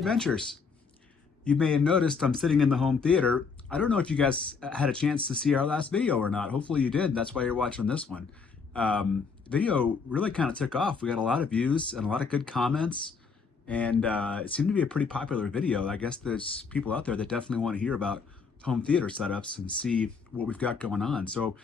adventures. You may have noticed I'm sitting in the home theater. I don't know if you guys had a chance to see our last video or not. Hopefully you did. That's why you're watching this one. Video really kind of took off. We got a lot of views and a lot of good comments, and it seemed to be a pretty popular video. I guess there's people out there that definitely want to hear about home theater setups and see what we've got going on. So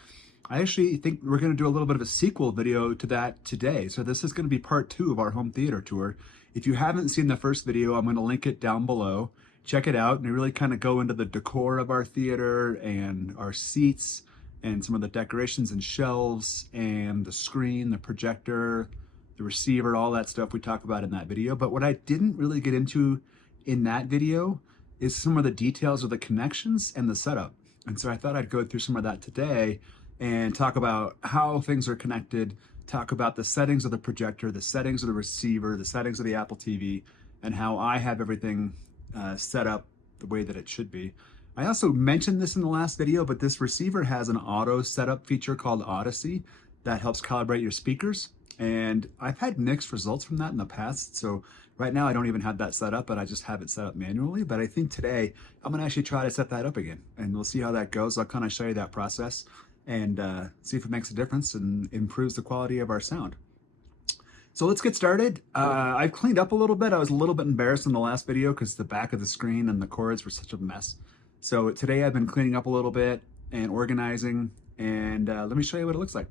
I actually think we're going to do a little bit of a sequel video to that today. So this is going to be part 2 of our home theater tour. If you haven't seen the first video, I'm going to link it down below. Check it out, and we really kind of go into the decor of our theater and our seats and some of the decorations and shelves and the screen, the projector, the receiver, all that stuff we talk about in that video. But what I didn't really get into in that video is some of the details of the connections and the setup. And so I thought I'd go through some of that today and talk about how things are connected, talk about the settings of the projector, the settings of the receiver, the settings of the Apple TV, and how I have everything set up the way that it should be. I also mentioned this in the last video, but this receiver has an auto setup feature called Audyssey that helps calibrate your speakers. And I've had mixed results from that in the past. So right now I don't even have that set up, but I just have it set up manually. But I think today I'm gonna actually try to set that up again, and we'll see how that goes. I'll kind of show you that process and see if it makes a difference and improves the quality of our sound. So let's get started. I've cleaned up a little bit. I was a little bit embarrassed in the last video because the back of the screen and the cords were such a mess. So today I've been cleaning up a little bit and organizing, and let me show you what it looks like.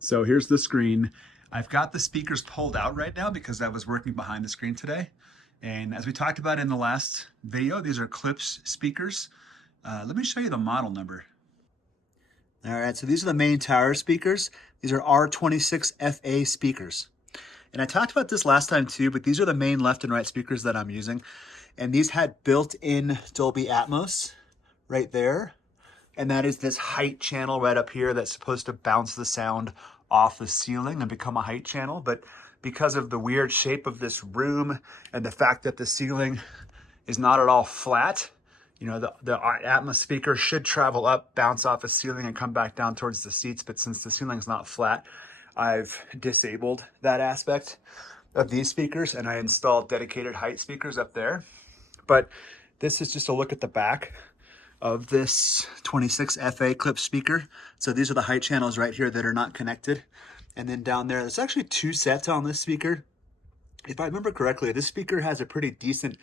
So here's the screen. I've got the speakers pulled out right now because I was working behind the screen today. And as we talked about in the last video, these are Klipsch speakers. Let me show you the model number. All right, so these are the main tower speakers. These are R26FA speakers. And I talked about this last time too, but these are the main left and right speakers that I'm using. And these had built-in Dolby Atmos right there. And that is this height channel right up here that's supposed to bounce the sound off the ceiling and become a height channel. But because of the weird shape of this room and the fact that the ceiling is not at all flat, you know, the Atmos speaker should travel up, bounce off a ceiling, and come back down towards the seats. But since the ceiling's not flat, I've disabled that aspect of these speakers, and I installed dedicated height speakers up there. But this is just a look at the back of this 26FA Klipsch speaker. So these are the height channels right here that are not connected. And then down there's actually 2 sets on this speaker. If I remember correctly, this speaker has a pretty decent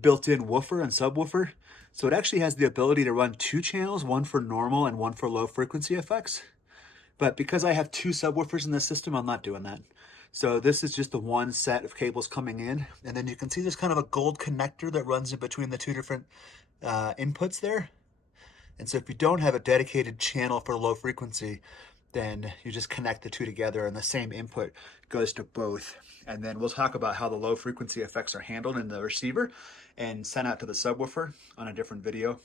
built-in woofer and subwoofer. So it actually has the ability to run 2 channels, one for normal and one for low frequency effects. But because I have 2 subwoofers in this system, I'm not doing that. So this is just the one set of cables coming in. And then you can see there's kind of a gold connector that runs in between the 2 different inputs there. And so if you don't have a dedicated channel for low frequency, then you just connect the 2 together and the same input goes to both. And then we'll talk about how the low frequency effects are handled in the receiver and sent out to the subwoofer on a different video.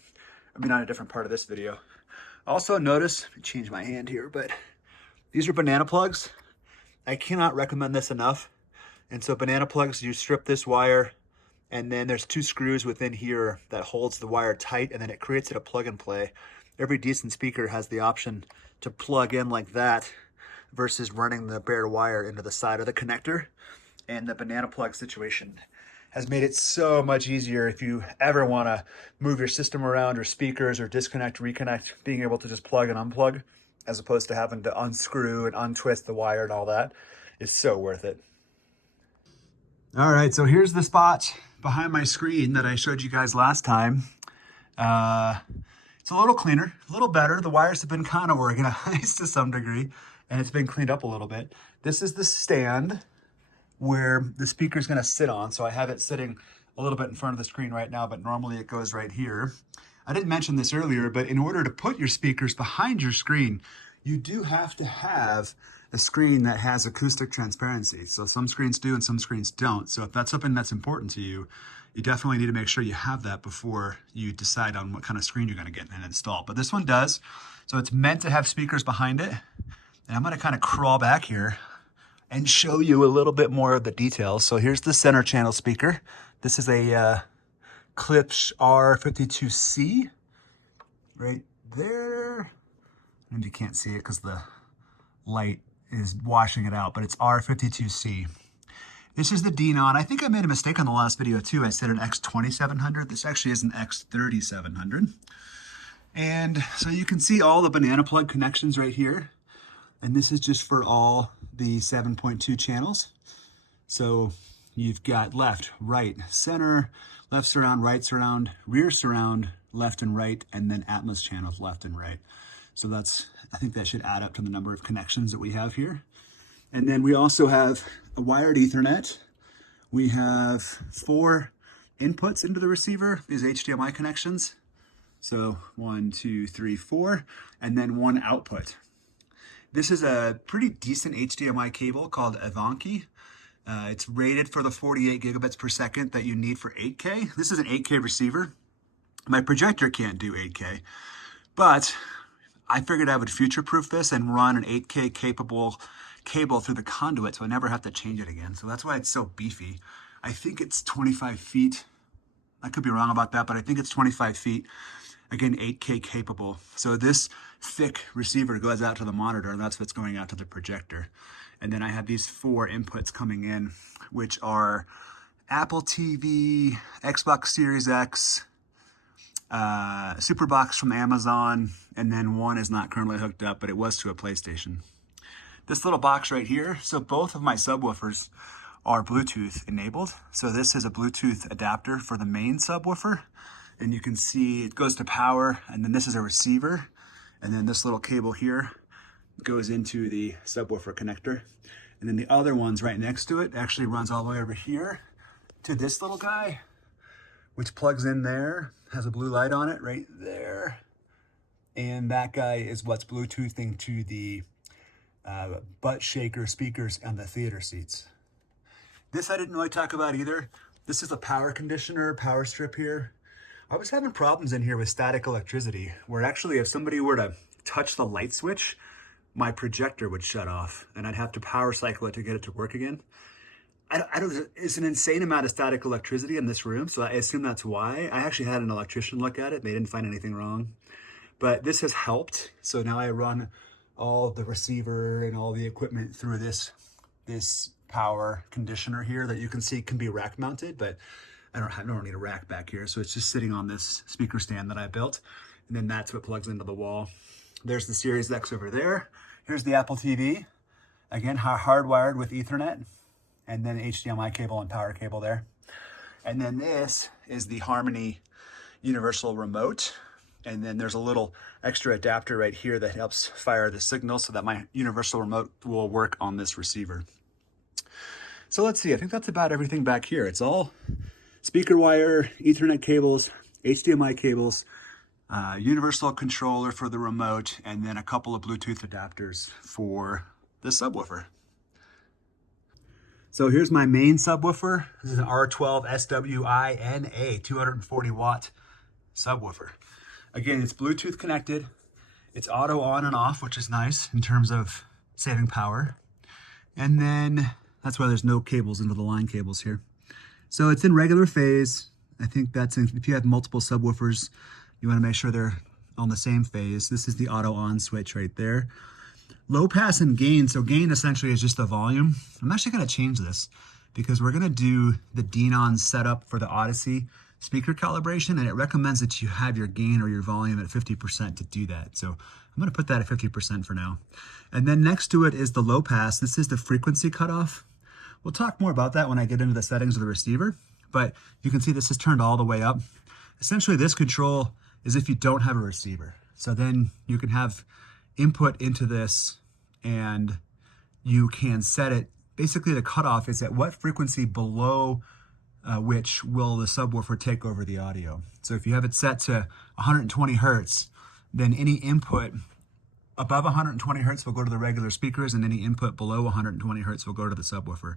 I mean, on a different part of this video. Also notice, let me change my hand here, but these are banana plugs. I cannot recommend this enough. And so banana plugs, you strip this wire, and then there's 2 screws within here that holds the wire tight, and then it creates it a plug and play. Every decent speaker has the option to plug in like that versus running the bare wire into the side of the connector. And the banana plug situation has made it so much easier if you ever want to move your system around or speakers or disconnect, reconnect, being able to just plug and unplug as opposed to having to unscrew and untwist the wire and all that is so worth it. All right, so here's the spot behind my screen that I showed you guys last time. It's a little cleaner, a little better. The wires have been kind of organized to some degree, and it's been cleaned up a little bit. This is the stand where the speaker is going to sit on. So I have it sitting a little bit in front of the screen right now, but normally it goes right here. I didn't mention this earlier, but in order to put your speakers behind your screen, you do have to have a screen that has acoustic transparency. So some screens do and some screens don't. So if that's something that's important to you, you definitely need to make sure you have that before you decide on what kind of screen you're going to get and install. But this one does. So it's meant to have speakers behind it. And I'm going to kind of crawl back here and show you a little bit more of the details. So here's the center channel speaker. This is a Klipsch R52C right there. And you can't see it because the light is washing it out, but it's R52C. This is the Denon. I think I made a mistake on the last video too. I said an X2700. This actually is an X3700. And so you can see all the banana plug connections right here. And this is just for all the 7.2 channels. So you've got left, right, center, left surround, right surround, rear surround, left and right, and then Atmos channels left and right. So that's, I think that should add up to the number of connections that we have here. And then we also have a wired Ethernet. We have 4 inputs into the receiver, these HDMI connections. So 1, 2, 3, 4, and then 1 output. This is a pretty decent HDMI cable called Evanki. It's rated for the 48 gigabits per second that you need for 8K. This is an 8K receiver. My projector can't do 8K, but I figured I would future-proof this and run an 8K capable cable through the conduit so I never have to change it again. So that's why it's so beefy. I think it's 25 feet. I could be wrong about that, but I think it's 25 feet. Again, 8K capable. So this thick receiver goes out to the monitor, and that's what's going out to the projector. And then I have these 4 inputs coming in, which are Apple TV, Xbox Series X, Superbox from Amazon, and then one is not currently hooked up, but it was to a PlayStation. This little box right here, so both of my subwoofers are Bluetooth enabled. So this is a Bluetooth adapter for the main subwoofer. And you can see it goes to power, and then this is a receiver. And then this little cable here goes into the subwoofer connector. And then the other one's right next to it, actually runs all the way over here to this little guy, which plugs in there, has a blue light on it right there. And that guy is what's Bluetoothing to the butt shaker speakers on the theater seats. This I didn't really talk about either. This is a power conditioner, power strip here. I was having problems in here with static electricity, where actually if somebody were to touch the light switch, my projector would shut off and I'd have to power cycle it to get it to work again. It's an insane amount of static electricity in this room, so I assume that's why. I actually had an electrician look at it. They didn't find anything wrong. But this has helped. So now I run all the receiver and all the equipment through this power conditioner here that you can see can be rack mounted, but I don't need a rack back here. So it's just sitting on this speaker stand that I built. And then that's what plugs into the wall. There's the Series X over there. Here's the Apple TV. Again, hardwired with Ethernet. And then HDMI cable and power cable there. And then this is the Harmony universal remote. And then there's a little extra adapter right here that helps fire the signal so that my universal remote will work on this receiver. So let's see, I think that's about everything back here. It's all speaker wire, Ethernet cables, HDMI cables, universal controller for the remote, and then a couple of Bluetooth adapters for the subwoofer. So here's my main subwoofer. This is an R12 SWI-NA 240 watt subwoofer. Again, it's Bluetooth connected. It's auto on and off, which is nice in terms of saving power. And then that's why there's no cables into the line cables here. So it's in regular phase. I think that's if you have multiple subwoofers, you want to make sure they're on the same phase. This is the auto on switch right there. Low pass and gain. So gain essentially is just the volume. I'm actually going to change this because we're going to do the Denon setup for the Audyssey speaker calibration, and it recommends that you have your gain or your volume at 50% to do that. So I'm going to put that at 50% for now. And then next to it is the low pass. This is the frequency cutoff. We'll talk more about that when I get into the settings of the receiver, but you can see this is turned all the way up. Essentially, this control is if you don't have a receiver. So then you can have input into this and you can set it. Basically, the cutoff is at what frequency below which will the subwoofer take over the audio. So if you have it set to 120 hertz, then any input above 120 hertz will go to the regular speakers, and any input below 120 hertz will go to the subwoofer.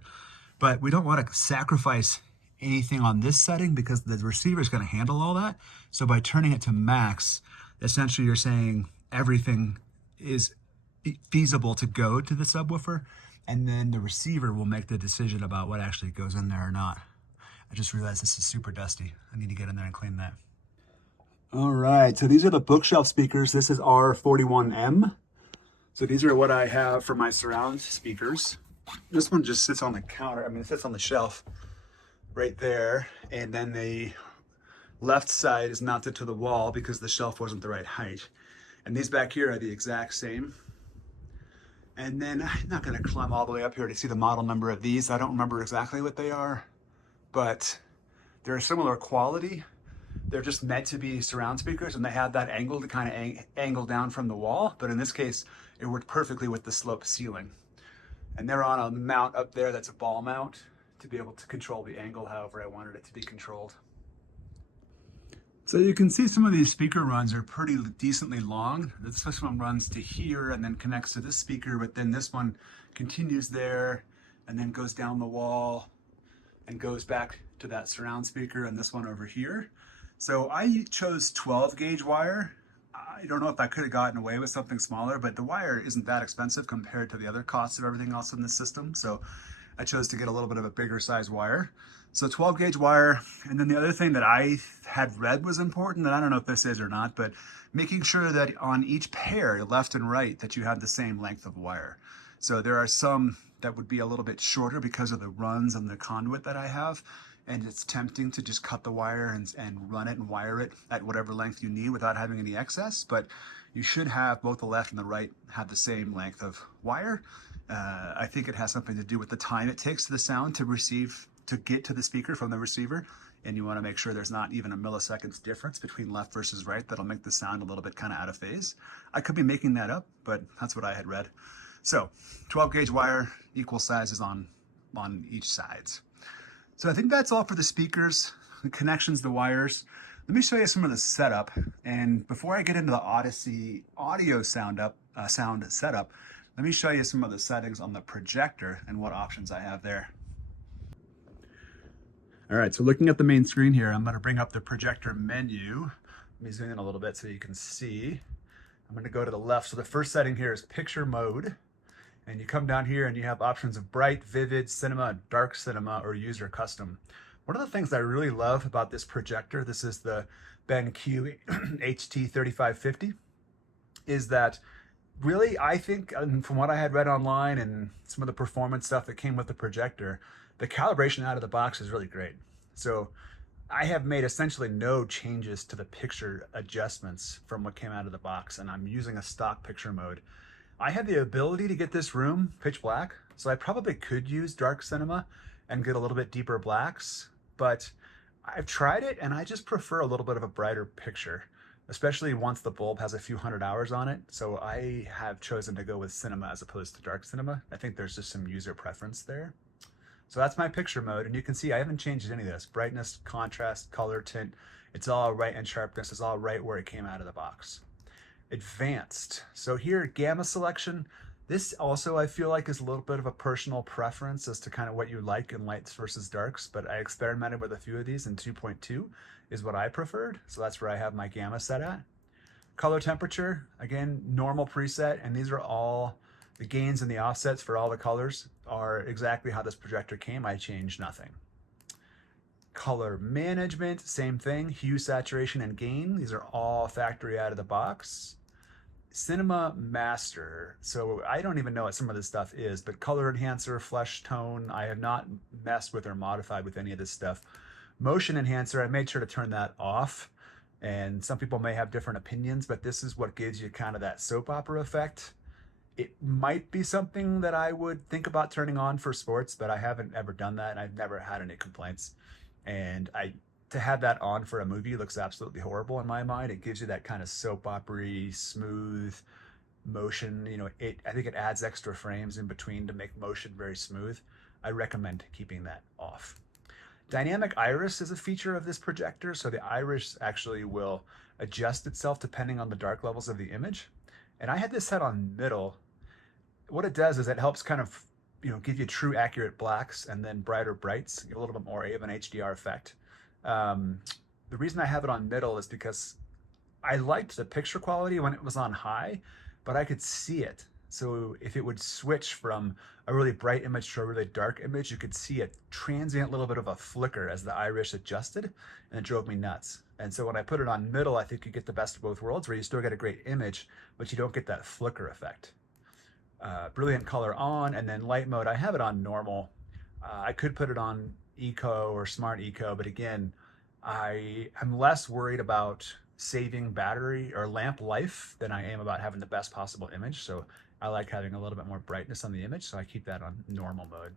But we don't want to sacrifice anything on this setting because the receiver is going to handle all that. So by turning it to max, essentially you're saying everything is feasible to go to the subwoofer, and then the receiver will make the decision about what actually goes in there or not. I just realized this is super dusty. I need to get in there and clean that. All right, so these are the bookshelf speakers. This is R41M. So these are what I have for my surround speakers. This one just sits on the counter. I mean, it sits on the shelf right there. And then the left side is mounted to the wall because the shelf wasn't the right height. And these back here are the exact same. And then I'm not gonna climb all the way up here to see the model number of these. I don't remember exactly what they are, but they're a similar quality. They're just meant to be surround speakers, and they have that angle to kind of angle down from the wall. But in this case, it worked perfectly with the slope ceiling. And they're on a mount up there that's a ball mount to be able to control the angle however I wanted it to be controlled. So you can see some of these speaker runs are pretty decently long. This one runs to here and then connects to this speaker, but then this one continues there and then goes down the wall and goes back to that surround speaker, and this one over here. So I chose 12 gauge wire. I don't know if I could have gotten away with something smaller, but the wire isn't that expensive compared to the other costs of everything else in the system. So I chose to get a little bit of a bigger size wire. So 12 gauge wire. And then the other thing that I had read was important, and I don't know if this is or not, but making sure that on each pair, left and right, that you have the same length of wire. So there are some that would be a little bit shorter because of the runs and the conduit that I have. And it's tempting to just cut the wire and run it and wire it at whatever length you need without having any excess. But you should have both the left and the right have the same length of wire. I think it has something to do with the time it takes to the sound to get to the speaker from the receiver. And you want to make sure there's not even a milliseconds difference between left versus right. That'll make the sound a little bit kind of out of phase. I could be making that up, but that's what I had read. So 12 gauge wire, equal sizes on each sides. So I think that's all for the speakers, the connections, the wires. Let me show you some of the setup. And before I get into the Audyssey audio sound setup, let me show you some of the settings on the projector and what options I have there. All right, so looking at the main screen here, I'm gonna bring up the projector menu. Let me zoom in a little bit so you can see. I'm gonna go to the left. So the first setting here is picture mode. And you come down here and you have options of bright, vivid, cinema, dark cinema, or user custom. One of the things I really love about this projector, this is the BenQ HT3550, is that really, I think, from what I had read online and some of the performance stuff that came with the projector, the calibration out of the box is really great. So I have made essentially no changes to the picture adjustments from what came out of the box, and I'm using a stock picture mode. I had the ability to get this room pitch black, so I probably could use dark cinema and get a little bit deeper blacks, but I've tried it and I just prefer a little bit of a brighter picture, especially once the bulb has a few hundred hours on it. So I have chosen to go with cinema as opposed to dark cinema. I think there's just some user preference there. So that's my picture mode, and you can see I haven't changed any of this. Brightness, contrast, color, tint, it's all right, and sharpness is all right where it came out of the box. Advanced. So here, gamma selection. This also I feel like is a little bit of a personal preference as to kind of what you like in lights versus darks, but I experimented with a few of these, and 2.2 is what I preferred. So that's where I have my gamma set at. Color temperature, again, normal preset, and these are all, the gains and the offsets for all the colors are exactly how this projector came. I changed nothing. Color management, same thing, hue, saturation, and gain. These are all factory out of the box. Cinema master. So I don't even know what some of this stuff is, but color enhancer, flesh tone, I have not messed with or modified with any of this stuff. Motion enhancer, I made sure to turn that off. And some people may have different opinions, but this is what gives you kind of that soap opera effect. It might be something that I would think about turning on for sports, but I haven't ever done that, and I've never had any complaints. And to have that on for a movie looks absolutely horrible in my mind. It gives you that kind of soap opera-y, smooth motion. You know, I think it adds extra frames in between to make motion very smooth. I recommend keeping that off. Dynamic iris is a feature of this projector. So the iris actually will adjust itself depending on the dark levels of the image. And I had this set on middle. What it does is it helps kind of, you know, give you true accurate blacks and then brighter brights, a little bit more of an HDR effect. The reason I have it on middle is because I liked the picture quality when it was on high, but I could see it. So if it would switch from a really bright image to a really dark image, you could see a transient little bit of a flicker as the iris adjusted, and it drove me nuts. And so when I put it on middle, I think you get the best of both worlds, where you still get a great image, but you don't get that flicker effect. brilliant color on, and then light mode, I have it on normal. I could put it on eco or smart eco, but again, I'm less worried about saving battery or lamp life than I am about having the best possible image. So I like having a little bit more brightness on the image, so I keep that on normal mode.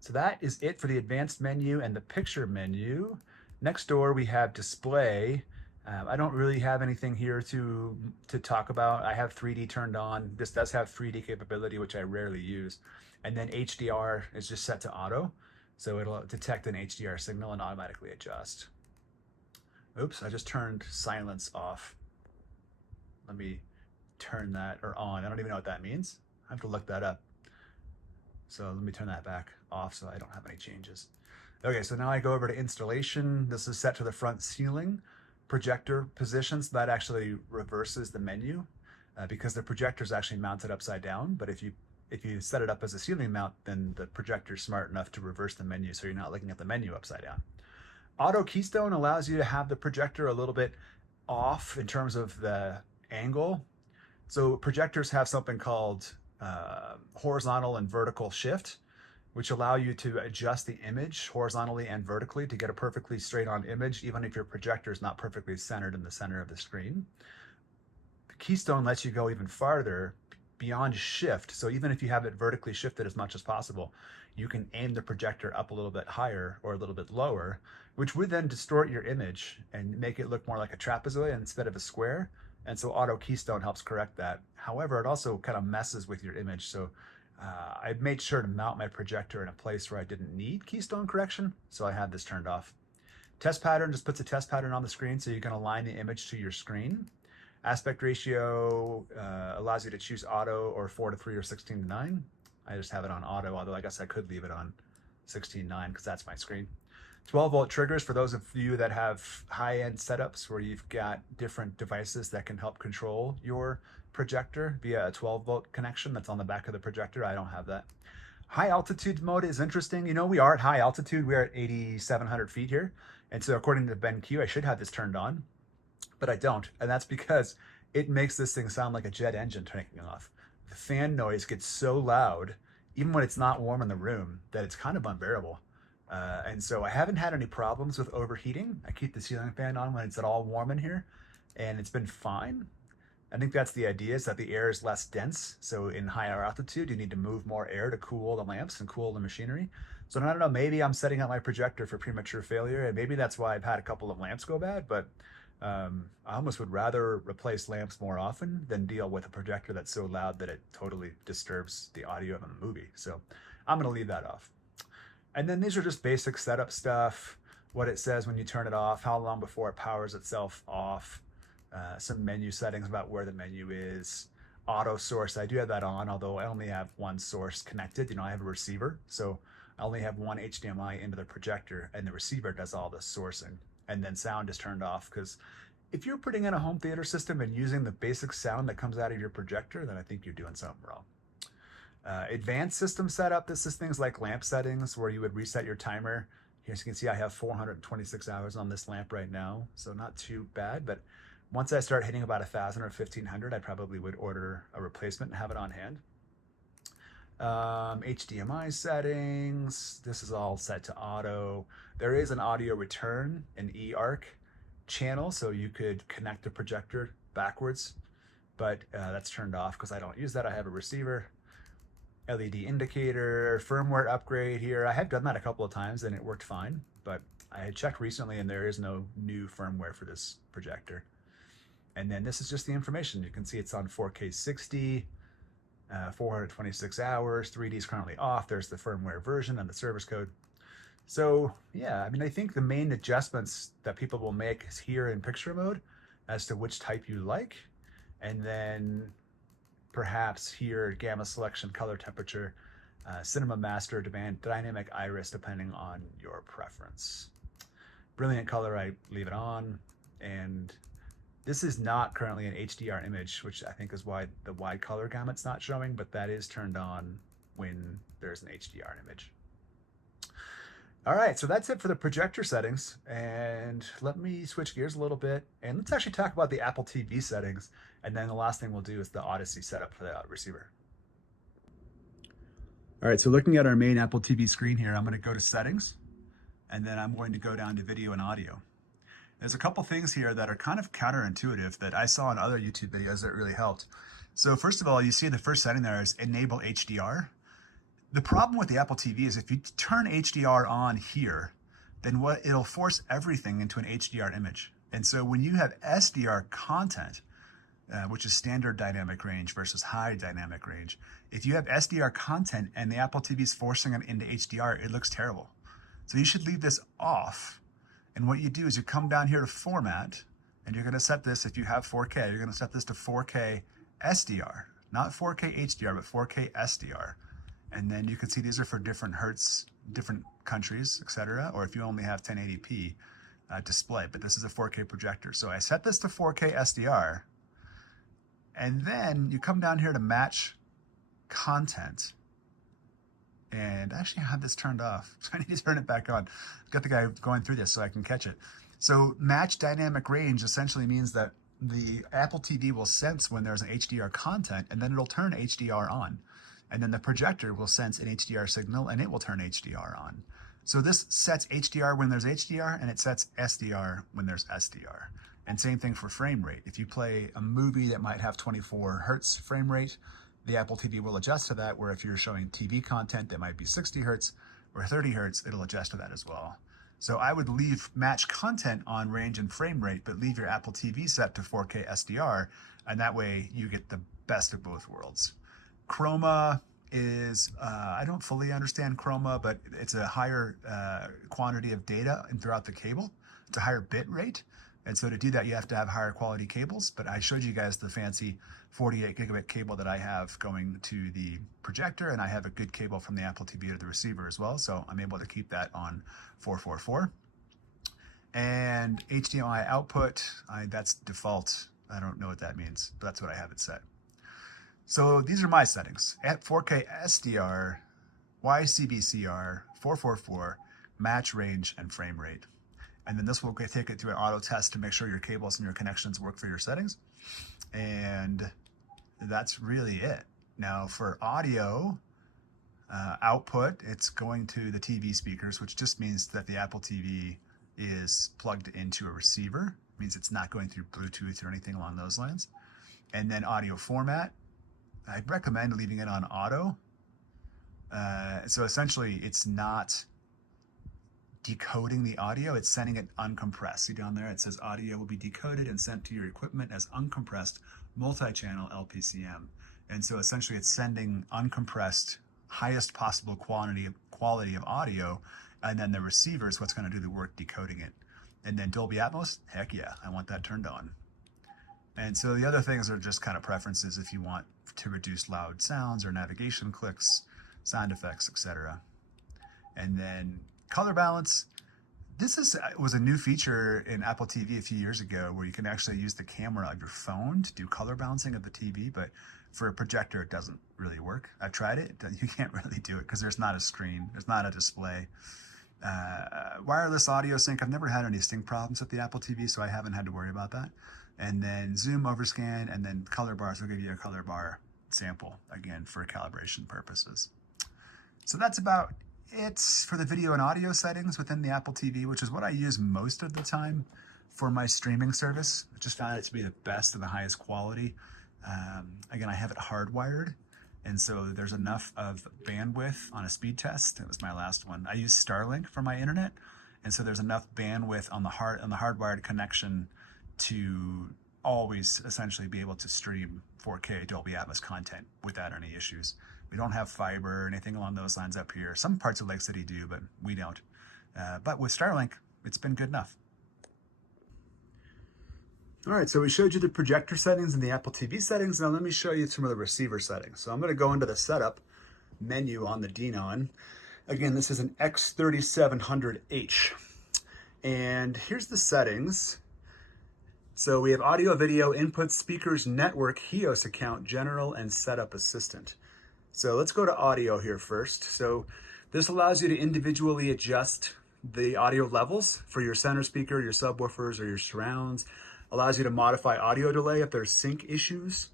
So that is it for the advanced menu and the picture menu. Next door we have display. I don't really have anything here to talk about. I have 3D turned on. This does have 3D capability, which I rarely use. And then HDR is just set to auto. So it'll detect an HDR signal and automatically adjust. Oops, I just turned silence off. Let me turn that or on. I don't even know what that means. I have to look that up. So let me turn that back off so I don't have any changes. Okay, so now I go over to installation. This is set to the front ceiling projector position, so that actually reverses the menu because the projector is actually mounted upside down. But if you set it up as a ceiling mount, then the projector is smart enough to reverse the menu so you're not looking at the menu upside down. Auto keystone allows you to have the projector a little bit off in terms of the angle. So projectors have something called horizontal and vertical shift, which allow you to adjust the image horizontally and vertically to get a perfectly straight on image, even if your projector is not perfectly centered in the center of the screen. The keystone lets you go even farther beyond shift. So even if you have it vertically shifted as much as possible, you can aim the projector up a little bit higher or a little bit lower, which would then distort your image and make it look more like a trapezoid instead of a square. And so auto keystone helps correct that. However, it also kind of messes with your image. So I made sure to mount my projector in a place where I didn't need keystone correction. So I had this turned off. Test pattern just puts a test pattern on the screen so you can align the image to your screen. Aspect ratio allows you to choose auto or 4:3 or 16:9. I just have it on auto, although I guess I could leave it on 16:9 because that's my screen. 12-volt triggers for those of you that have high-end setups where you've got different devices that can help control your projector via a 12-volt connection that's on the back of the projector. I don't have that. High altitude mode is interesting. You know, we are at high altitude. We're at 8,700 feet here. And so according to BenQ, I should have this turned on, but I don't. And that's because it makes this thing sound like a jet engine taking off. The fan noise gets so loud, even when it's not warm in the room, that it's kind of unbearable. And so I haven't had any problems with overheating. I keep the ceiling fan on when it's at all warm in here, and it's been fine. I think that's the idea, is that the air is less dense. So in higher altitude, you need to move more air to cool the lamps and cool the machinery. So I don't know, maybe I'm setting up my projector for premature failure, and maybe that's why I've had a couple of lamps go bad, but I almost would rather replace lamps more often than deal with a projector that's so loud that it totally disturbs the audio of a movie. So I'm gonna leave that off. And then these are just basic setup stuff, what it says when you turn it off, how long before it powers itself off, some menu settings about where the menu is, auto source. I do have that on, although I only have one source connected. You know, I have a receiver, so I only have one HDMI into the projector, and the receiver does all the sourcing. And then sound is turned off, because if you're putting in a home theater system and using the basic sound that comes out of your projector, then I think you're doing something wrong. Advanced system setup, this is things like lamp settings where you would reset your timer. Here, as you can see, I have 426 hours on this lamp right now, so not too bad. But once I start hitting about 1,000 or 1,500, I probably would order a replacement and have it on hand. HDMI settings, this is all set to auto. There is an audio return, an eARC channel, so you could connect the projector backwards, but that's turned off because I don't use that. I have a receiver. LED indicator, firmware upgrade here. I have done that a couple of times and it worked fine, but I had checked recently and there is no new firmware for this projector. And then this is just the information. You can see it's on 4K 60, 426 hours, 3D is currently off. There's the firmware version and the service code. So yeah, I mean, I think the main adjustments that people will make is here in picture mode as to which type you like. And then perhaps here, gamma selection, color temperature, cinema master, dynamic iris, depending on your preference. Brilliant color, I leave it on. And this is not currently an HDR image, which I think is why the wide color gamut's not showing, but that is turned on when there's an HDR image. All right, so that's it for the projector settings. And let me switch gears a little bit and let's actually talk about the Apple TV settings. And then the last thing we'll do is the Audyssey setup for the receiver. All right, so looking at our main Apple TV screen here, I'm going to go to settings, and then I'm going to go down to video and audio. There's a couple things here that are kind of counterintuitive that I saw in other YouTube videos that really helped. So first of all, you see in the first setting there is enable HDR. The problem with the Apple TV is if you turn HDR on here, then it'll force everything into an HDR image. And so when you have SDR content, which is standard dynamic range versus high dynamic range, if you have SDR content and the Apple TV is forcing it into HDR, it looks terrible. So you should leave this off. And what you do is you come down here to format, and you're going to set this, if you have 4K, you're going to set this to 4K SDR, not 4K HDR, but 4K SDR. And then you can see these are for different hertz, different countries, etc. Or if you only have 1080p display, but this is a 4K projector. So I set this to 4K SDR, and then you come down here to match content. And actually I have this turned off, so I need to turn it back on. I've got the guy going through this so I can catch it. So match dynamic range essentially means that the Apple TV will sense when there's an HDR content, and then it'll turn HDR on. And then the projector will sense an HDR signal, and it will turn HDR on. So this sets HDR when there's HDR, and it sets SDR when there's SDR. And same thing for frame rate. If you play a movie that might have 24 hertz frame rate, the Apple TV will adjust to that, where if you're showing TV content that might be 60 hertz or 30 hertz, it'll adjust to that as well. So I would leave match content on range and frame rate, but leave your Apple TV set to 4K SDR, and that way you get the best of both worlds. Chroma is, I don't fully understand Chroma, but it's a higher quantity of data throughout the cable. It's a higher bit rate. And so to do that, you have to have higher quality cables. But I showed you guys the fancy 48 gigabit cable that I have going to the projector, and I have a good cable from the Apple TV to the receiver as well. So I'm able to keep that on 444. And HDMI output, that's default. I don't know what that means, but that's what I have it set. So these are my settings. At 4K SDR, YCBCR, 444, match range, and frame rate. And then this will take it to an auto test to make sure your cables and your connections work for your settings. And that's really it. Now for audio output, it's going to the TV speakers, which just means that the Apple TV is plugged into a receiver. It means it's not going through Bluetooth or anything along those lines. And then audio format, I'd recommend leaving it on auto. So essentially it's not decoding the audio, it's sending it uncompressed. See down there, it says audio will be decoded and sent to your equipment as uncompressed multi-channel LPCM. And so essentially it's sending uncompressed, highest possible quality of audio, and then the receiver is what's going to do the work decoding it. And then Dolby Atmos, heck yeah, I want that turned on. And so the other things are just kind of preferences if you want to reduce loud sounds or navigation clicks, sound effects, etc. And then color balance. This was a new feature in Apple TV a few years ago where you can actually use the camera of your phone to do color balancing of the TV, but for a projector it doesn't really work. I've tried it. You can't really do it because there's not a screen, there's not a display. Wireless audio sync, I've never had any sync problems with the Apple TV, so I haven't had to worry about that. And then zoom, overscan, and then color bars will give you a color bar sample, again, for calibration purposes. So that's about it for the video and audio settings within the Apple TV, which is what I use most of the time for my streaming service. I just found it to be the best and the highest quality. Again, I have it hardwired, and so there's enough of bandwidth on a speed test. That was my last one. I use Starlink for my internet, and so there's enough bandwidth on the hardwired connection to always essentially be able to stream 4K Dolby Atmos content without any issues. We don't have fiber or anything along those lines up here. Some parts of Lake City do, but we don't. But with Starlink, it's been good enough. All right, so we showed you the projector settings and the Apple TV settings. Now let me show you some of the receiver settings. So I'm going to go into the setup menu on the Denon. Again, this is an X3700H. And here's the settings. So we have audio, video, input, speakers, network, HEOS account, general, and setup assistant. So let's go to audio here first. So this allows you to individually adjust the audio levels for your center speaker, your subwoofers, or your surrounds. Allows you to modify audio delay if there's sync issues.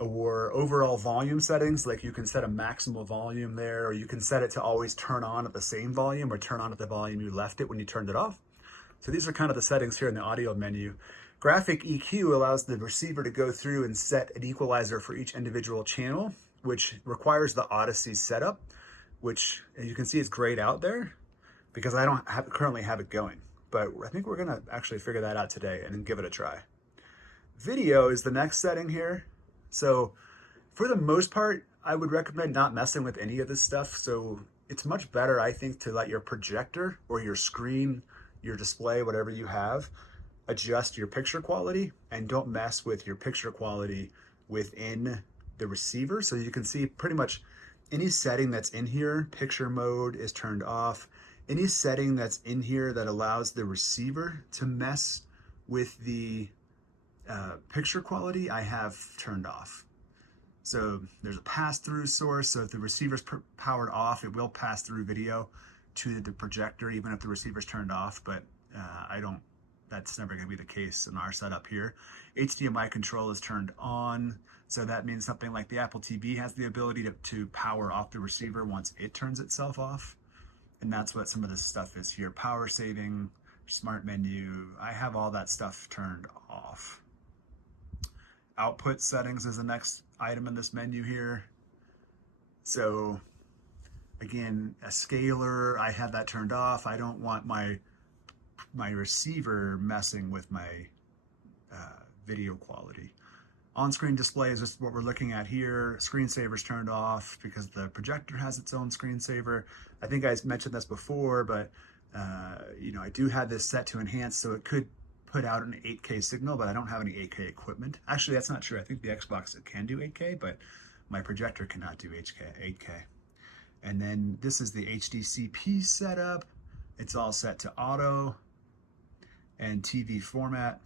or overall volume settings, like you can set a maximal volume there, or you can set it to always turn on at the same volume or turn on at the volume you left it when you turned it off. So these are kind of the settings here in the audio menu. Graphic EQ allows the receiver to go through and set an equalizer for each individual channel, which requires the Audyssey setup, which, as you can see, is grayed out there because I don't currently have it going. But I think we're gonna actually figure that out today and give it a try. Video is the next setting here. So for the most part, I would recommend not messing with any of this stuff. So it's much better, I think, to let your projector or your screen, your display, whatever you have, adjust your picture quality, and don't mess with your picture quality within the receiver. So you can see pretty much any setting that's in here, picture mode is turned off. Any setting that's in here that allows the receiver to mess with the picture quality, I have turned off. So there's a pass-through source, so if the receiver's powered off, it will pass through video to the projector, even if the receiver's turned off, but that's never gonna be the case in our setup here. HDMI control is turned on, so that means something like the Apple TV has the ability to power off the receiver once it turns itself off. And that's what some of this stuff is here. Power saving, smart menu, I have all that stuff turned off. Output settings is the next item in this menu here. So again, a scaler, I have that turned off. I don't want my receiver messing with my video quality. On-screen display is just what we're looking at here. Screensaver's turned off because the projector has its own screensaver. I think I mentioned this before, but you know, I do have this set to enhance, so it could put out an 8K signal, but I don't have any 8K equipment. Actually, that's not true. I think the Xbox can do 8K, but my projector cannot do 8K. And then this is the HDCP setup. It's all set to auto, and TV format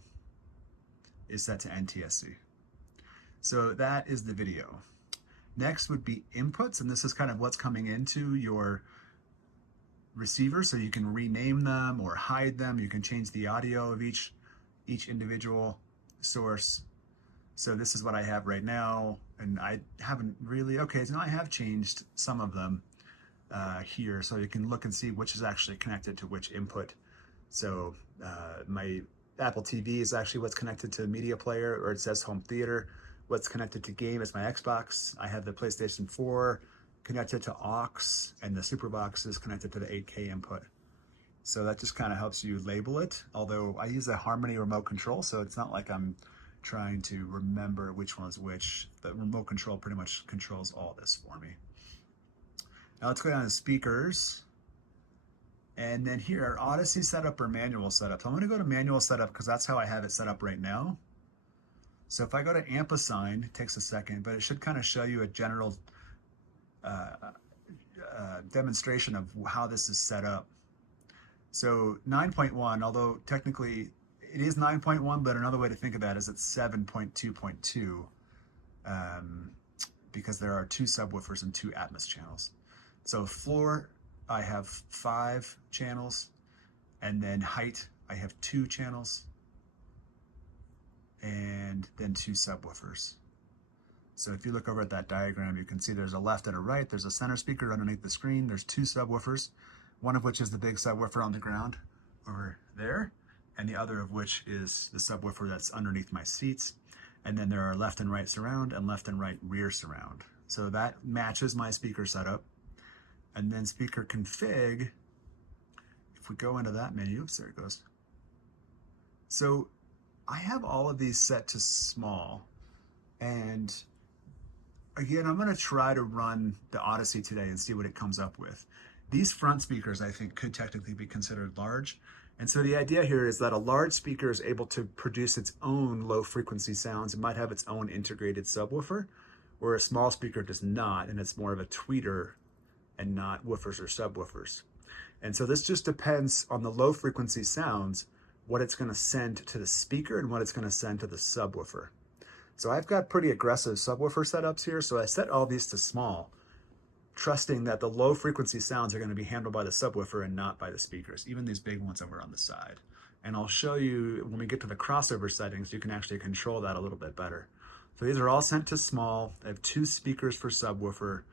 is set to NTSC. So that is the video. Next would be inputs, and this is kind of what's coming into your receiver, so you can rename them or hide them. You can change the audio of each individual source. So this is what I have right now, and I haven't really, okay, so I have changed some of them here, so you can look and see which is actually connected to which input. So my Apple TV is actually what's connected to media player, or it says home theater. What's connected to game is my Xbox. I have the PlayStation 4 connected to aux, and the Superbox is connected to the 8K input. So that just kind of helps you label it. Although I use a Harmony remote control, so it's not like I'm trying to remember which one is which. The remote control pretty much controls all this for me. Now let's go down to speakers. And then here, Audyssey setup or manual setup. So I'm gonna go to manual setup because that's how I have it set up right now. So if I go to ampersand, it takes a second, but it should kind of show you a general demonstration of how this is set up. So 9.1, although technically it is 9.1, but another way to think of that is it's 7.2.2 because there are 2 subwoofers and 2 Atmos channels. So floor, I have 5 channels, and then height, I have 2 channels, and then 2 subwoofers. So if you look over at that diagram, you can see there's a left and a right. There's a center speaker underneath the screen. There's 2 subwoofers, one of which is the big subwoofer on the ground over there, and the other of which is the subwoofer that's underneath my seats. And then there are left and right surround and left and right rear surround. So that matches my speaker setup. And then speaker config, if we go into that menu, oops, there it goes. So I have all of these set to small, and again, I'm going to try to run the Audyssey today and see what it comes up with. These front speakers, I think, could technically be considered large. And so the idea here is that a large speaker is able to produce its own low frequency sounds. It might have its own integrated subwoofer, where a small speaker does not, and it's more of a tweeter and not woofers or subwoofers. And so this just depends on the low frequency sounds, what it's going to send to the speaker and what it's going to send to the subwoofer. So I've got pretty aggressive subwoofer setups here, so I set all these to small, trusting that the low frequency sounds are going to be handled by the subwoofer and not by the speakers, even these big ones over on the side. And I'll show you when we get to the crossover settings, you can actually control that a little bit better. So these are all sent to small. I have 2 speakers for subwoofer,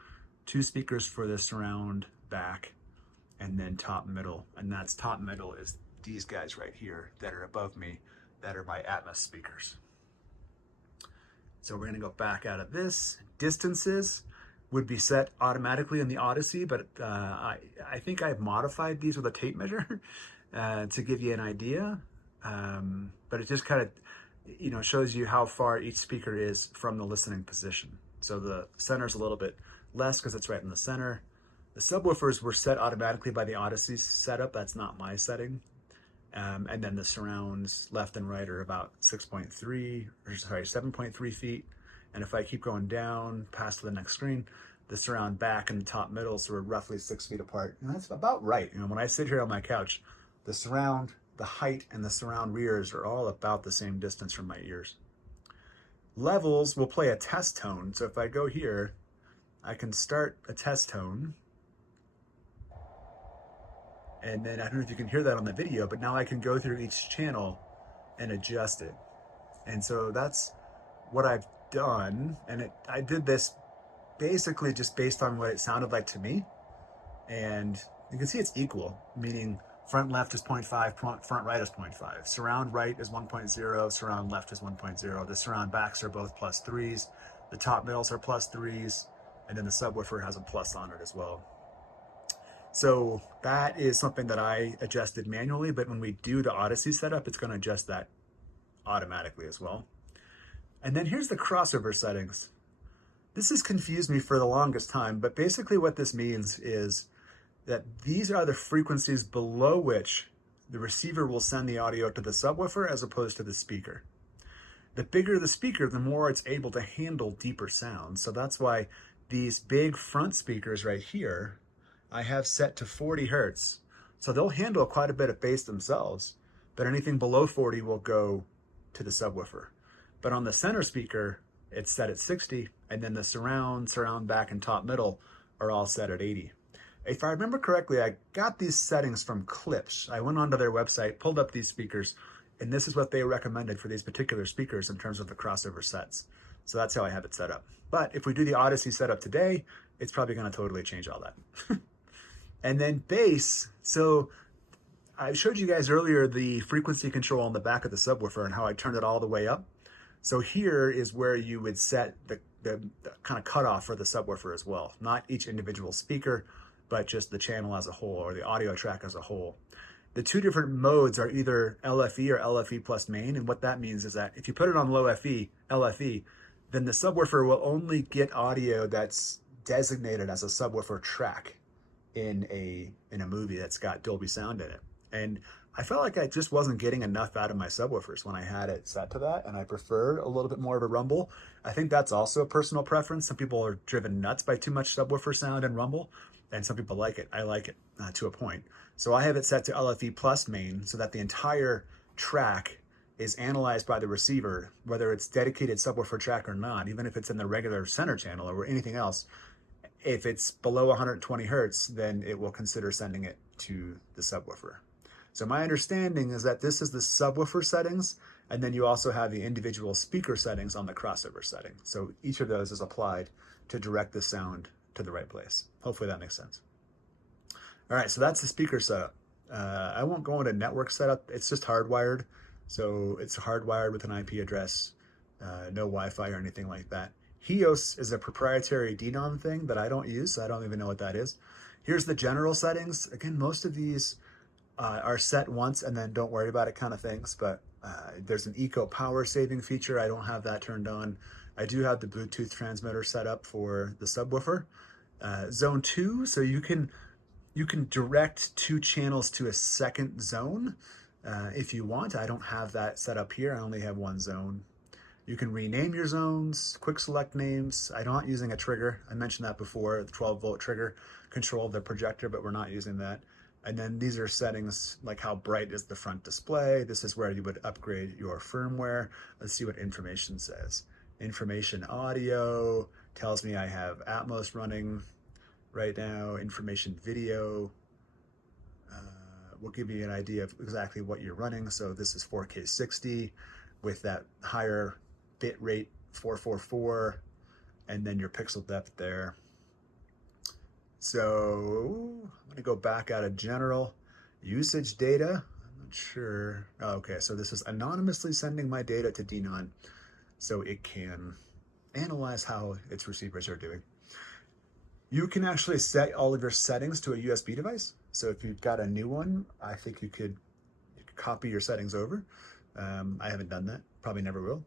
2 speakers for the surround back, and then top middle. And that's top middle is these guys right here that are above me that are my Atmos speakers. So we're gonna go back out of this. Distances would be set automatically in the Audyssey, but I think I've modified these with a tape measure to give you an idea. But it just kind of, you know, shows you how far each speaker is from the listening position. So the center's a little bit less because it's right in the center. The subwoofers were set automatically by the Audyssey setup. That's not my setting. And then the surrounds left and right are about 7.3 feet. And if I keep going down past the next screen, the surround back and the top middle are roughly 6 feet apart. And that's about right. You know, when I sit here on my couch, the surround, the height, and the surround rears are all about the same distance from my ears. Levels will play a test tone. So if I go here, I can start a test tone. And then I don't know if you can hear that on the video, but now I can go through each channel and adjust it. And so that's what I've done. And I did this basically just based on what it sounded like to me. And you can see it's equal, meaning front left is 0.5, front right is 0.5. Surround right is 1.0, surround left is 1.0. The surround backs are both +3s. The top middles are +3s. And then the subwoofer has a plus on it as well. So that is something that I adjusted manually, but when we do the Audyssey setup, it's going to adjust that automatically as well. And then here's the crossover settings. This has confused me for the longest time, but basically what this means is that these are the frequencies below which the receiver will send the audio to the subwoofer as opposed to the speaker. The bigger the speaker, the more it's able to handle deeper sounds. So that's why these big front speakers right here, I have set to 40 hertz. So they'll handle quite a bit of bass themselves, but anything below 40 will go to the subwoofer. But on the center speaker, it's set at 60, and then the surround back, and top middle are all set at 80. If I remember correctly, I got these settings from Klipsch. I went onto their website, pulled up these speakers, and this is what they recommended for these particular speakers in terms of the crossover sets. So that's how I have it set up. But if we do the Audyssey setup today, it's probably gonna totally change all that. And then bass. So I showed you guys earlier the frequency control on the back of the subwoofer and how I turned it all the way up. So here is where you would set the kind of cutoff for the subwoofer as well. Not each individual speaker, but just the channel as a whole, or the audio track as a whole. The 2 different modes are either LFE or LFE plus main. And what that means is that if you put it on low FE, LFE, then the subwoofer will only get audio that's designated as a subwoofer track in a movie that's got Dolby sound in it. And I felt like I just wasn't getting enough out of my subwoofers when I had it set to that, and I preferred a little bit more of a rumble. I think that's also a personal preference. Some people are driven nuts by too much subwoofer sound and rumble, and some people like it. I like it to a point. So I have it set to LFE plus main so that the entire track is analyzed by the receiver, whether it's dedicated subwoofer track or not, even if it's in the regular center channel or anything else. If it's below 120 hertz, then it will consider sending it to the subwoofer. So my understanding is that this is the subwoofer settings, and then you also have the individual speaker settings on the crossover setting. So each of those is applied to direct the sound to the right place. Hopefully that makes sense. All right, so that's the speaker setup. I won't go into network setup. It's just hardwired. So it's hardwired with an IP address, no Wi-Fi or anything like that. HEOS is a proprietary Denon thing that I don't use, so I don't even know what that is. Here's the general settings. Again, most of these are set once and then don't worry about it kind of things, but there's an eco power saving feature. I don't have that turned on. I do have the Bluetooth transmitter set up for the subwoofer. Zone 2, so you can direct 2 channels to a second zone if you want. I don't have that set up here. I only have 1 zone. You can rename your zones, quick select names. I'm not using a trigger. I mentioned that before, the 12-volt trigger control of the projector, but we're not using that. And then these are settings like how bright is the front display. This is where you would upgrade your firmware. Let's see what information says. Information audio tells me I have Atmos running right now. Information video will give you an idea of exactly what you're running. So this is 4K 60 with that higher bit rate 444, and then your pixel depth there. So I'm gonna go back out of general usage data. I'm not sure. Oh, okay, so this is anonymously sending my data to Denon so it can analyze how its receivers are doing. You can actually set all of your settings to a USB device. So if you've got a new one, I think you could copy your settings over. I haven't done that, probably never will.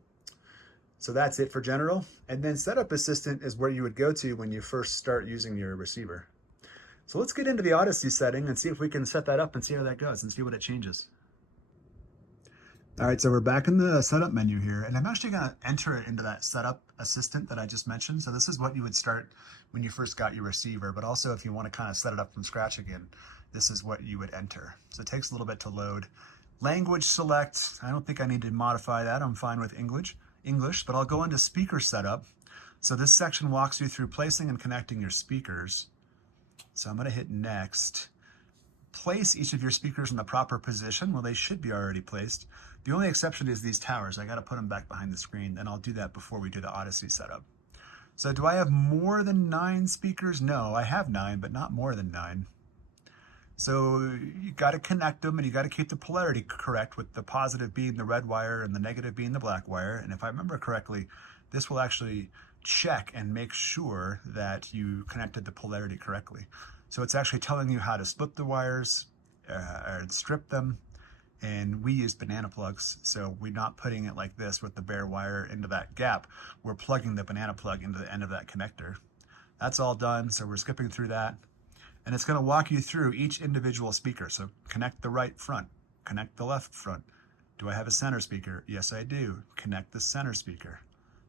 So that's it for general. And then Setup Assistant is where you would go to when you first start using your receiver. So let's get into the Audyssey setting and see if we can set that up and see how that goes and see what it changes. All right, so we're back in the setup menu here, and I'm actually gonna enter it into that Setup Assistant that I just mentioned. So this is what you would start when you first got your receiver, but also if you wanna kind of set it up from scratch again, this is what you would enter. So it takes a little bit to load. Language select, I don't think I need to modify that. I'm fine with English, but I'll go into speaker setup. So this section walks you through placing and connecting your speakers. So I'm gonna hit next. Place each of your speakers in the proper position. Well, they should be already placed. The only exception is these towers. I gotta put them back behind the screen, and I'll do that before we do the Audyssey setup. So do I have more than 9 speakers? No, I have 9, but not more than 9. So you gotta connect them, and you gotta keep the polarity correct, with the positive being the red wire and the negative being the black wire. And if I remember correctly, this will actually check and make sure that you connected the polarity correctly. So it's actually telling you how to split the wires or strip them. And we use banana plugs, so we're not putting it like this with the bare wire into that gap. We're plugging the banana plug into the end of that connector. That's all done, so we're skipping through that. And it's gonna walk you through each individual speaker. So connect the right front, connect the left front. Do I have a center speaker? Yes, I do. Connect the center speaker.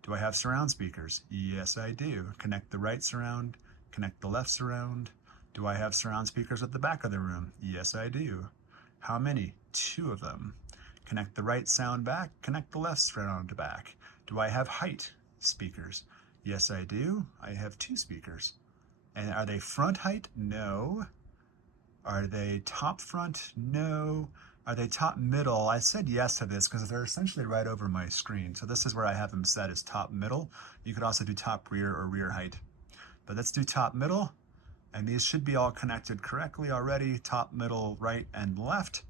Do I have surround speakers? Yes, I do. Connect the right surround, connect the left surround. Do I have surround speakers at the back of the room? Yes, I do. How many? 2 of them. Connect the right sound back, connect the left surround back. Do I have height speakers? Yes, I do. I have 2 speakers. And are they front height? No. Are they top front? No. Are they top middle? I said yes to this because they're essentially right over my screen. So this is where I have them set as top middle. You could also do top rear or rear height. But let's do top middle. And these should be all connected correctly already, top, middle, right, and left.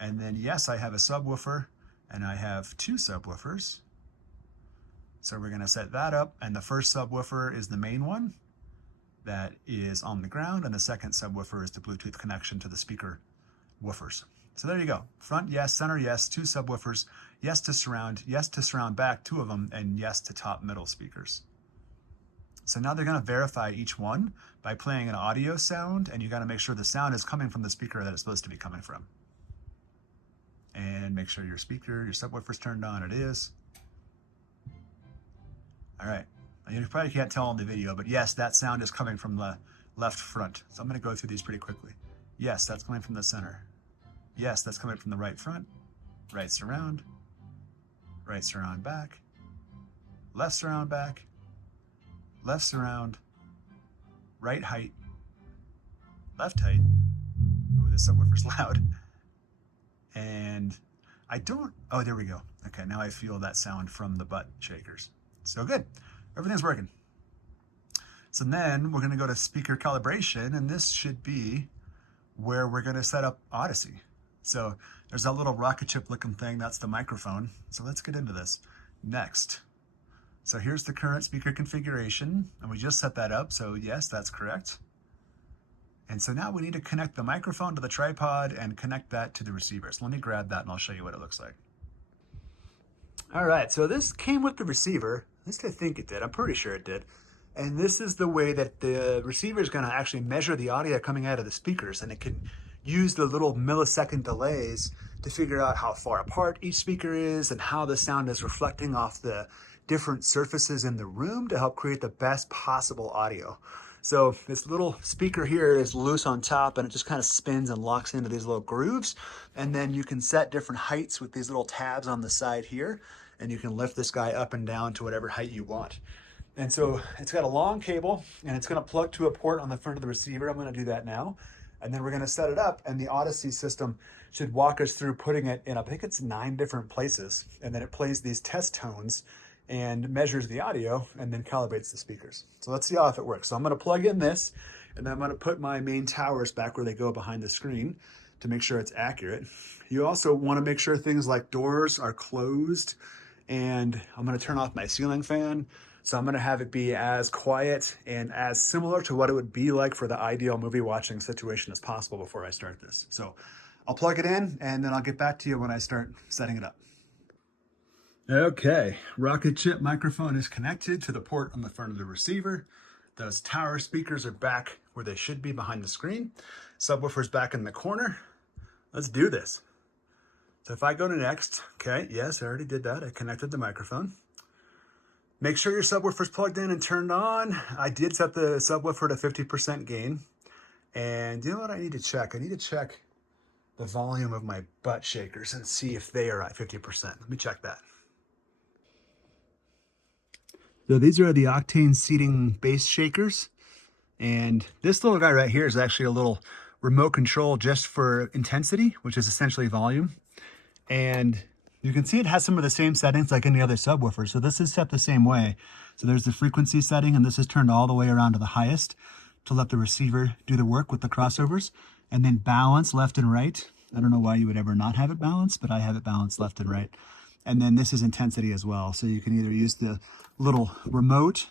And then yes, I have a subwoofer, and I have 2 subwoofers. So we're gonna set that up, and the first subwoofer is the main one that is on the ground, and the second subwoofer is the Bluetooth connection to the speaker woofers. So there you go. Front, yes. Center, yes. 2 subwoofers. Yes to surround back, 2 of them, and yes to top middle speakers. So now they're gonna verify each one by playing an audio sound, and you gotta make sure the sound is coming from the speaker that it's supposed to be coming from. And make sure your subwoofer's turned on. It is. All right, you probably can't tell on the video, but yes, that sound is coming from the left front. So I'm gonna go through these pretty quickly. Yes, that's coming from the center. Yes, that's coming from the right front, right surround back, left surround back, left surround, right height, left height. Ooh, the subwoofer's loud. And I don't, oh, there we go. Okay, now I feel that sound from the butt shakers. So good, everything's working. So then we're gonna go to speaker calibration, and this should be where we're gonna set up Audyssey. So there's that little rocket ship looking thing, that's the microphone. So let's get into this. Next. So here's the current speaker configuration, and we just set that up, so yes, that's correct. And so now we need to connect the microphone to the tripod and connect that to the receiver. So let me grab that and I'll show you what it looks like. All right, so this came with the receiver. At least I think it did, I'm pretty sure it did. And this is the way that the receiver is gonna actually measure the audio coming out of the speakers, and it can use the little millisecond delays to figure out how far apart each speaker is and how the sound is reflecting off the different surfaces in the room to help create the best possible audio. So this little speaker here is loose on top, and it just kind of spins and locks into these little grooves. And then you can set different heights with these little tabs on the side here, and you can lift this guy up and down to whatever height you want. And so it's got a long cable, and it's gonna plug to a port on the front of the receiver. I'm gonna do that now. And then we're gonna set it up, and the Audyssey system should walk us through putting it in, I think it's 9 different places. And then it plays these test tones and measures the audio and then calibrates the speakers. So let's see how if it works. So I'm going to plug in this, and then I'm going to put my main towers back where they go behind the screen to make sure it's accurate. You also want to make sure things like doors are closed, and I'm going to turn off my ceiling fan. So I'm going to have it be as quiet and as similar to what it would be like for the ideal movie watching situation as possible before I start this. So I'll plug it in, and then I'll get back to you when I start setting it up. Okay, rocket chip microphone is connected to the port on the front of the receiver. Those tower speakers are back where they should be behind the screen. Subwoofer's back in the corner. Let's do this. So if I go to next, okay, yes, I already did that. I connected the microphone. Make sure your subwoofer's plugged in and turned on. I did set the subwoofer to 50% gain. And you know what I need to check? I need to check the volume of my butt shakers and see if they are at 50%. Let me check that. So these are the Octane seating bass shakers. And this little guy right here is actually a little remote control just for intensity, which is essentially volume. And you can see it has some of the same settings like any other subwoofer. So this is set the same way. So there's the frequency setting, and this is turned all the way around to the highest to let the receiver do the work with the crossovers. And then balance left and right. I don't know why you would ever not have it balanced, but I have it balanced left and right. And then this is intensity as well. So you can either use the little remote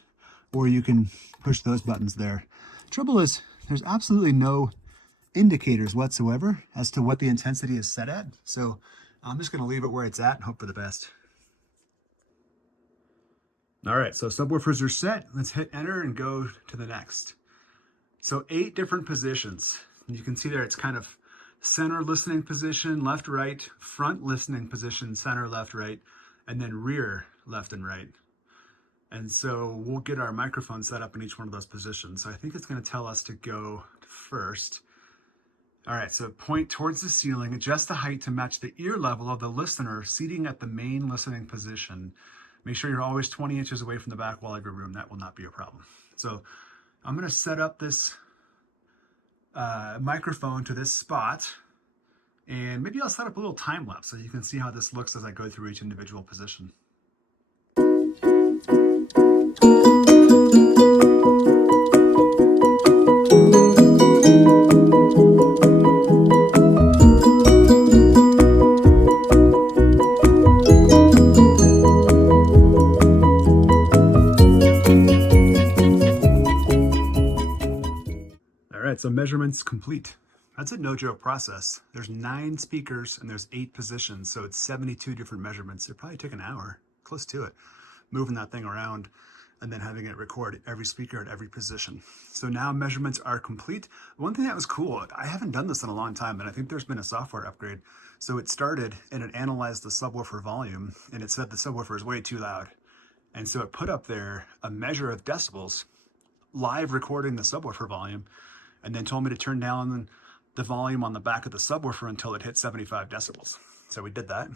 or you can push those buttons there. Trouble is, there's absolutely no indicators whatsoever as to what the intensity is set at. So I'm just going to leave it where it's at and hope for the best. All right, so subwoofers are set. Let's hit enter and go to the next. So 8 different positions. You can see there it's kind of center listening position, left, right, front listening position, center, left, right, and then rear, left and right. And so we'll get our microphone set up in each one of those positions. So I think it's going to tell us to go first. All right, so point towards the ceiling, adjust the height to match the ear level of the listener seating at the main listening position. Make sure you're always 20 inches away from the back wall of your room. That will not be a problem. So I'm going to set up this microphone to this spot, and maybe I'll set up a little time lapse so you can see how this looks as I go through each individual position. So measurements complete. That's a no joke process. There's 9 speakers and there's 8 positions. So it's 72 different measurements. It probably took an hour, close to it, moving that thing around and then having it record every speaker at every position. So now measurements are complete. One thing that was cool, I haven't done this in a long time, and I think there's been a software upgrade. So it started and it analyzed the subwoofer volume, and it said the subwoofer is way too loud. And so it put up there a measure of decibels, live recording the subwoofer volume, and then told me to turn down the volume on the back of the subwoofer until it hit 75 decibels. So we did that.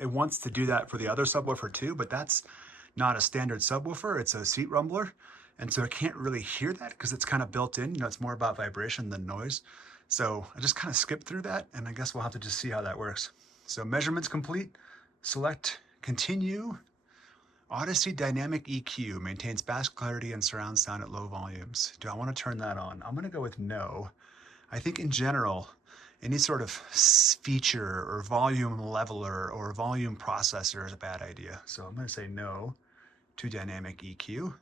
It wants to do that for the other subwoofer too, but that's not a standard subwoofer. It's a seat rumbler. And so it can't really hear that because it's kind of built in. You know, it's more about vibration than noise. So I just kind of skipped through that, and I guess we'll have to just see how that works. So measurements complete. Select continue. Audyssey Dynamic EQ maintains bass clarity and surround sound at low volumes. Do I want to turn that on? I'm going to go with no. I think in general, any sort of feature or volume leveler or volume processor is a bad idea. So I'm going to say no to Dynamic EQ.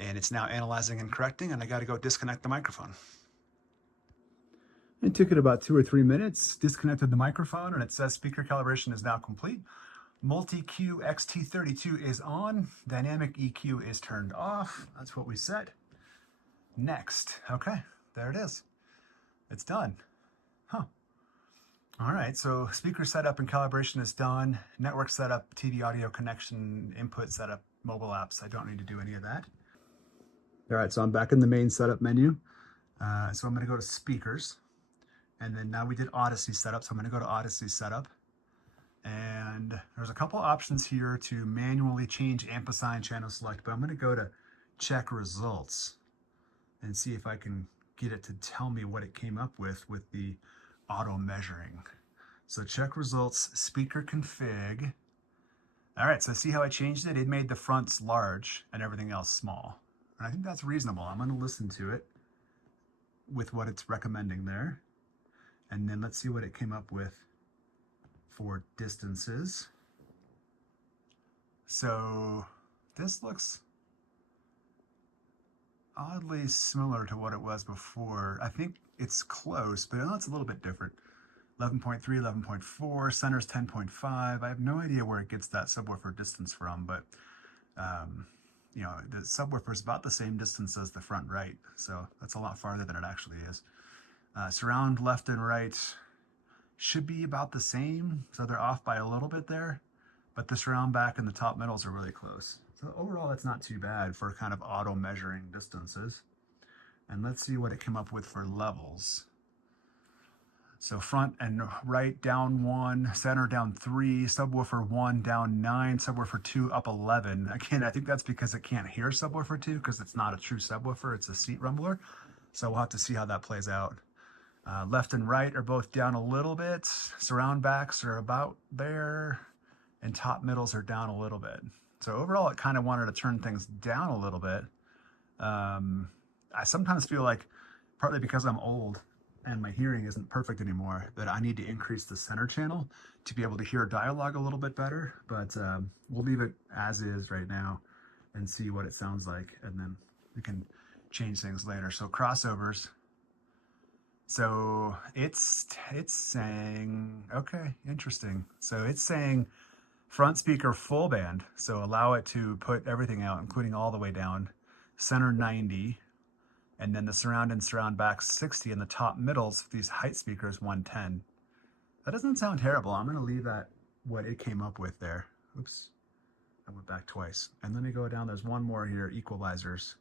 And it's now analyzing and correcting, and I got to go disconnect the microphone. It took it about 2 or 3 minutes, disconnected the microphone, and it says speaker calibration is now complete. MultEQ XT32 is on. Dynamic EQ is turned off. That's what we said. Next. Okay, there it is. It's done. Huh. All right, so speaker setup and calibration is done. Network setup, TV audio connection, input setup, mobile apps. I don't need to do any of that. All right, so I'm back in the main setup menu. So I'm going to go to speakers. And then now we did Audyssey setup, so I'm going to go to Audyssey setup. And there's a couple options here to manually change ampersand channel select, but I'm going to go to check results and see if I can get it to tell me what it came up with the auto measuring. So check results, speaker config, All right, so see how I changed it? It made the fronts large and everything else small. And I think that's reasonable. I'm going to listen to it with what it's recommending there. And then let's see what it came up with for distances. So this looks oddly similar to what it was before. I think it's close, but it's a little bit different. 11.3, 11.4, center's 10.5. I have no idea where it gets that subwoofer distance from, but you know, the subwoofer is about the same distance as the front right, so that's a lot farther than it actually is. Surround left and right should be about the same, so they're off by a little bit there, but the surround back and the top middles are really close. So overall, that's not too bad for kind of auto measuring distances. And let's see what it came up with for levels. So front and right down 1, center down 3, subwoofer 1 down 9, subwoofer 2 up 11. Again, I think that's because it can't hear subwoofer 2 because it's not a true subwoofer, it's a seat rumbler. So we'll have to see how that plays out. Left and right are both down a little bit. Surround backs are about there, and top middles are down a little bit. So overall, it kind of wanted to turn things down a little bit. I sometimes feel like, partly because I'm old and my hearing isn't perfect anymore, that I need to increase the center channel to be able to hear dialogue a little bit better. But we'll leave it as is right now and see what it sounds like, and then we can change things later. So crossovers. So it's saying, okay, interesting. So it's saying front speaker full band, so allow it to put everything out, including all the way down. Center 90, and then the surround and surround back 60, and the top middles, these height speakers 110. That doesn't sound terrible. I'm going to leave that what it came up with there. Oops, I went back twice. And let me go down. There's one more here, equalizers,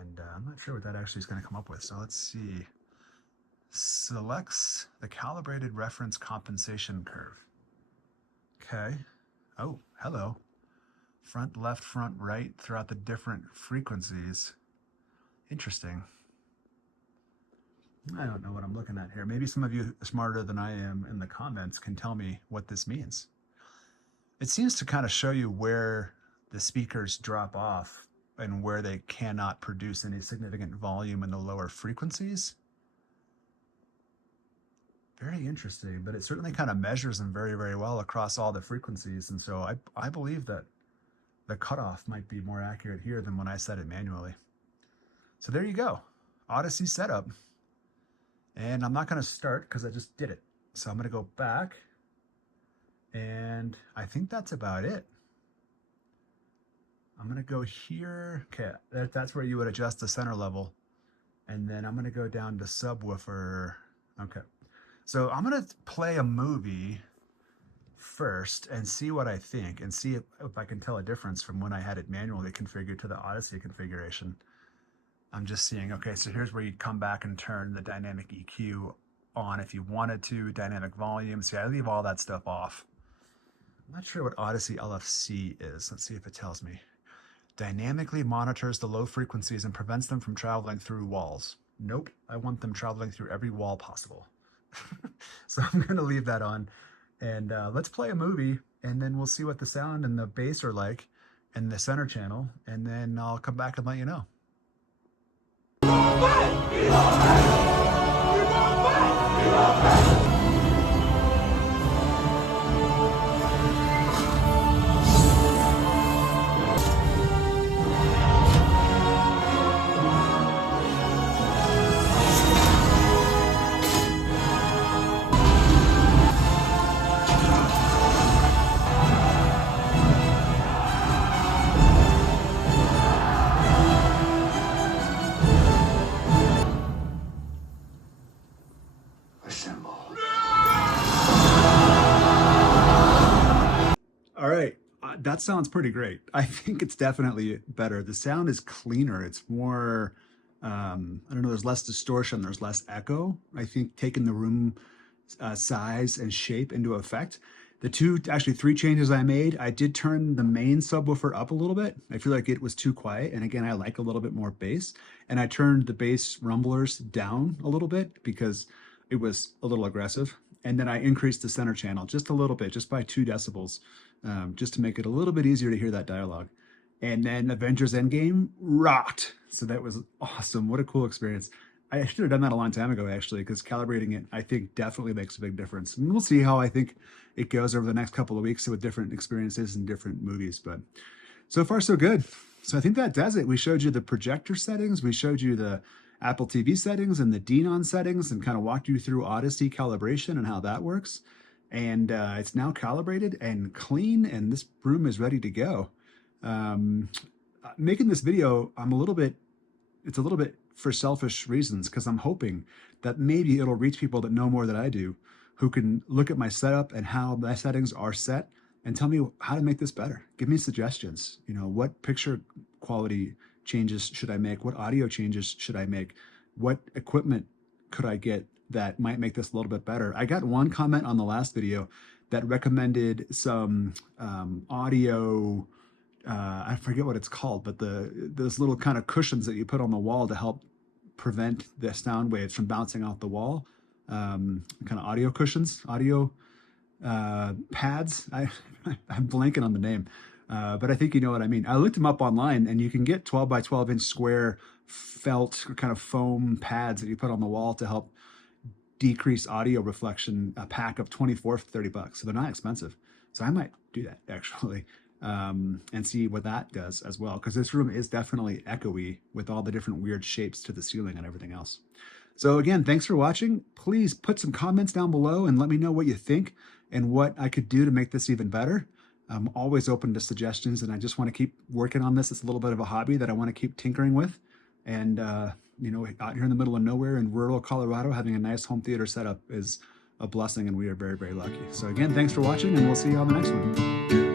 and I'm not sure what that actually is going to come up with. So let's see. Selects the calibrated reference compensation curve. Okay. Oh, hello. Front, left, front, right throughout the different frequencies. Interesting. I don't know what I'm looking at here. Maybe some of you smarter than I am in the comments can tell me what this means. It seems to kind of show you where the speakers drop off and where they cannot produce any significant volume in the lower frequencies. Very interesting, but it certainly kind of measures them very, very well across all the frequencies. And so I believe that the cutoff might be more accurate here than when I set it manually. So there you go, Audyssey setup. And I'm not going to start because I just did it. So I'm going to go back, and I think that's about it. I'm going to go here. Okay, that's where you would adjust the center level. And then I'm going to go down to subwoofer. Okay. So I'm going to play a movie first and see what I think, and see if I can tell a difference from when I had it manually configured to the Audyssey configuration. I'm just seeing, okay, so here's where you'd come back and turn the dynamic EQ on if you wanted to, dynamic volume. See, I leave all that stuff off. I'm not sure what Audyssey LFC is. Let's see if it tells me. Dynamically monitors the low frequencies and prevents them from traveling through walls. Nope, I want them traveling through every wall possible. So I'm going to leave that on, and let's play a movie, and then we'll see what the sound and the bass are like in the center channel, and then I'll come back and let you know. All right, that sounds pretty great. I think it's definitely better. The sound is cleaner. It's more, I don't know, there's less distortion, there's less echo. I think taking the room size and shape into effect. The actually three changes I made, I did turn the main subwoofer up a little bit. I feel like it was too quiet. And again, I like a little bit more bass. And I turned the bass rumblers down a little bit because it was a little aggressive. And then I increased the center channel just a little bit, just by 2 decibels, just to make it a little bit easier to hear that dialogue. And then Avengers Endgame rocked. So that was awesome. What a cool experience. I should have done that a long time ago, actually, because calibrating it, I think, definitely makes a big difference. And we'll see how I think it goes over the next couple of weeks with different experiences and different movies. But so far, so good. So I think that does it. We showed you the projector settings. We showed you the Apple TV settings and the Denon settings, and kind of walked you through Audyssey calibration and how that works. And it's now calibrated and clean, and this room is ready to go. Making this video, it's a little bit for selfish reasons, because I'm hoping that maybe it'll reach people that know more than I do, who can look at my setup and how my settings are set and tell me how to make this better. Give me suggestions. You know, what picture quality changes should I make? What audio changes should I make? What equipment could I get that might make this a little bit better? I got one comment on the last video that recommended some audio, I forget what it's called, but those little kind of cushions that you put on the wall to help prevent the sound waves from bouncing off the wall. Kind of audio cushions, audio pads. I'm blanking on the name. But I think you know what I mean. I looked them up online, and you can get 12 by 12 inch square felt kind of foam pads that you put on the wall to help decrease audio reflection, a pack of 24 for $30. So they're not expensive. So I might do that, actually, and see what that does as well, because this room is definitely echoey with all the different weird shapes to the ceiling and everything else. So again, thanks for watching. Please put some comments down below and let me know what you think and what I could do to make this even better. I'm always open to suggestions, and I just want to keep working on this. It's a little bit of a hobby that I want to keep tinkering with. And, you know, out here in the middle of nowhere in rural Colorado, having a nice home theater setup is a blessing, and we are very, very lucky. So again, thanks for watching, and we'll see you on the next one.